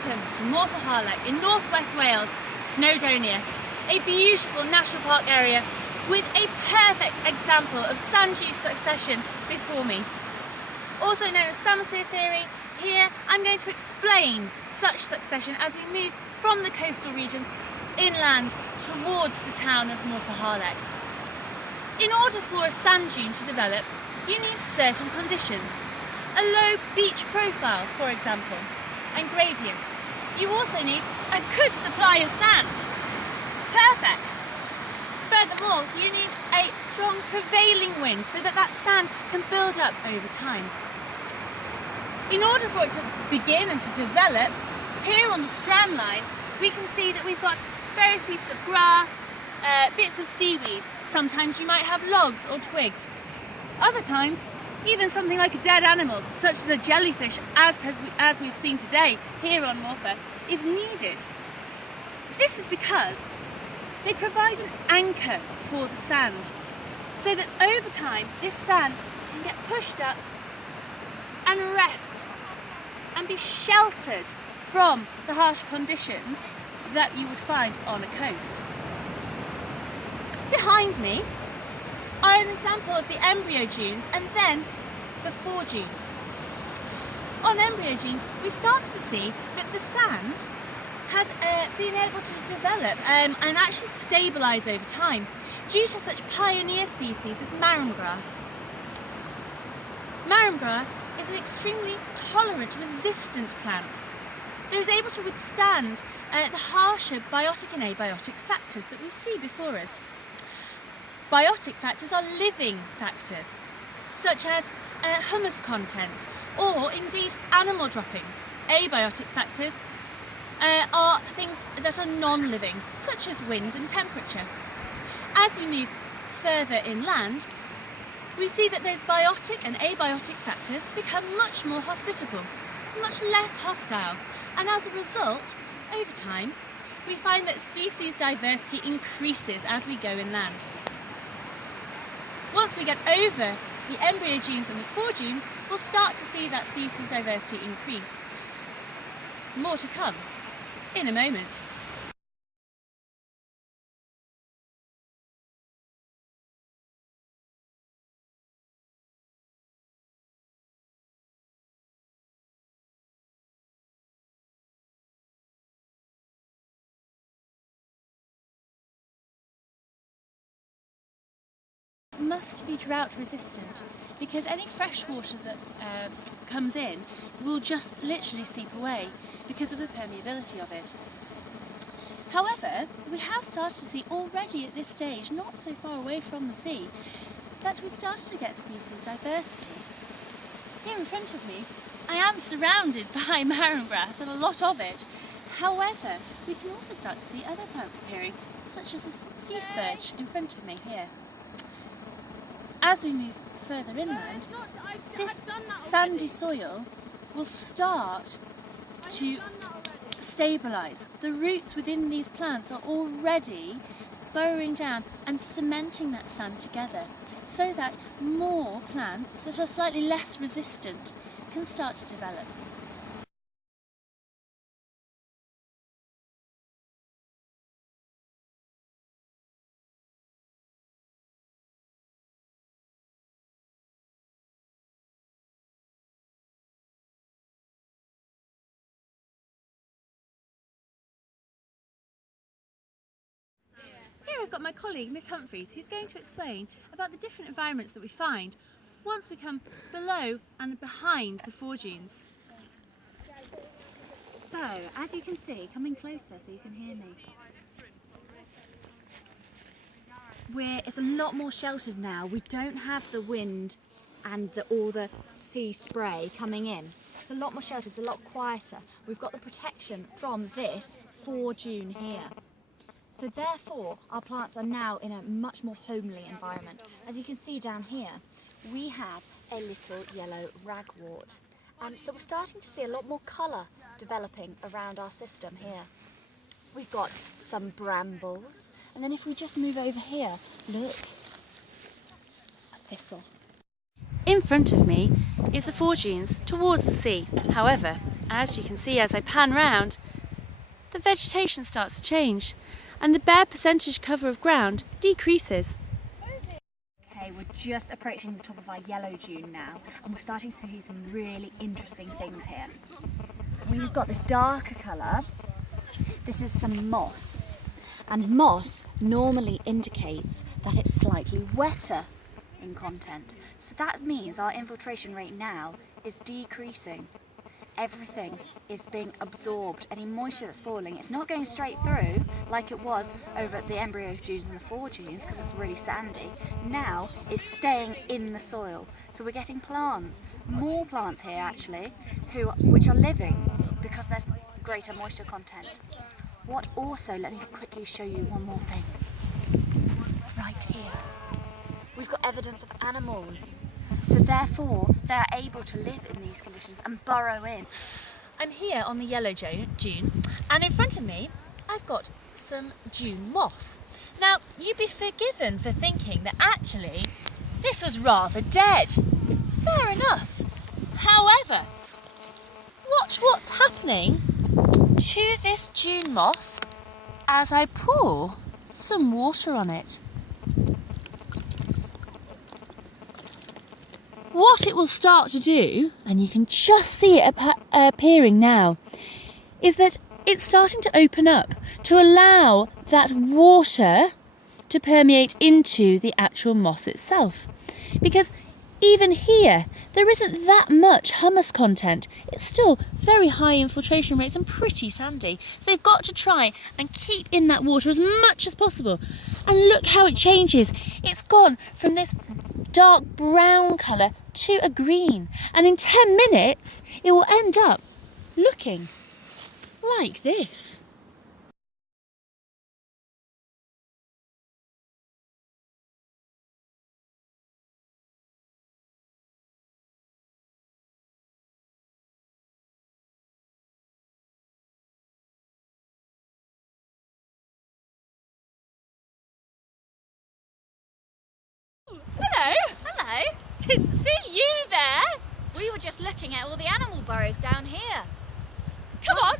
Welcome to Morfa Harlech in northwest Wales, Snowdonia, a beautiful national park area with a perfect example of sand dune succession before me. Also known as Summerset theory, here I'm going to explain such succession as we move from the coastal regions inland towards the town of Morfa Harlech. In order for a sand dune to develop, you need certain conditions. A low beach profile, for example, and gradient. You also need a good supply of sand. Perfect! Furthermore, you need a strong prevailing wind so that that sand can build up over time. In order for it to begin and to develop, here on the strand line, we can see that we've got various pieces of grass, bits of seaweed. Sometimes you might have logs or twigs. Other times, even something like a dead animal, such as a jellyfish, as we've seen today here on Morfa, is needed. This is because they provide an anchor for the sand, so that over time this sand can get pushed up and rest and be sheltered from the harsh conditions that you would find on a coast. Behind me are an example of the embryo dunes and then the foredunes. On embryo dunes, we start to see that the sand has been able to develop and actually stabilise over time due to such pioneer species as marram grass. Marram grass is an extremely tolerant, resistant plant that is able to withstand the harsher biotic and abiotic factors that we see before us. Biotic factors are living factors, such as humus content or indeed animal droppings. Abiotic factors are things that are non-living, such as wind and temperature. As we move further inland, we see that those biotic and abiotic factors become much more hospitable, much less hostile, and as a result, over time, we find that species diversity increases as we go inland. Once we get over the embryo dunes and the foredunes, we'll start to see that species diversity increase. More to come in a moment. Must be drought resistant because any fresh water that comes in will just literally seep away because of the permeability of it. However, we have started to see already at this stage, not so far away from the sea, that we've started to get species diversity. Here in front of me, I am surrounded by marram grass and a lot of it. However, we can also start to see other plants appearing, such as the sea spurge in front of me here. As we move further inland, this sandy soil will start to stabilise. The roots within these plants are already burrowing down and cementing that sand together so that more plants that are slightly less resistant can start to develop. Here I've got my colleague, Miss Humphreys, who's going to explain about the different environments that we find once we come below and behind the foredunes. So, as you can see, coming closer so you can hear me, it's a lot more sheltered now. We don't have the wind and all the sea spray coming in. It's a lot more sheltered, it's a lot quieter. We've got the protection from this foredune here. So therefore, our plants are now in a much more homely environment. As you can see down here, we have a little yellow ragwort. So we're starting to see a lot more colour developing around our system here. We've got some brambles, and then if we just move over here, look, a thistle. In front of me is the foredunes towards the sea. However, as you can see as I pan round, the vegetation starts to change and the bare percentage cover of ground decreases. Okay, we're just approaching the top of our yellow dune now, and we're starting to see some really interesting things here. We've got this darker colour. This is some moss, and moss normally indicates that it's slightly wetter in content. So that means our infiltration rate now is decreasing. Everything is being absorbed. Any moisture that's falling, it's not going straight through like it was over at the embryo dunes and the fore dunes because it was really sandy. Now it's staying in the soil. So we're getting plants, more plants here actually, which are living because there's greater moisture content. What also, let me quickly show you one more thing. Right here, we've got evidence of animals. So therefore, they're able to live in these conditions and burrow in. I'm here on the yellow dune, and in front of me, I've got some dune moss. Now, you'd be forgiven for thinking that actually, this was rather dead. Fair enough. However, watch what's happening to this dune moss as I pour some water on it. What it will start to do, and you can just see it appearing now, is that it's starting to open up to allow that water to permeate into the actual moss itself. Because even here, there isn't that much humus content. It's still very high infiltration rates and pretty sandy. So they've got to try and keep in that water as much as possible. And look how it changes. It's gone from this dark brown colour to a green. And in 10 minutes, it will end up looking like this. Hello. Hello. Didn't see you there. We were just looking at all the animal burrows down here. Come on.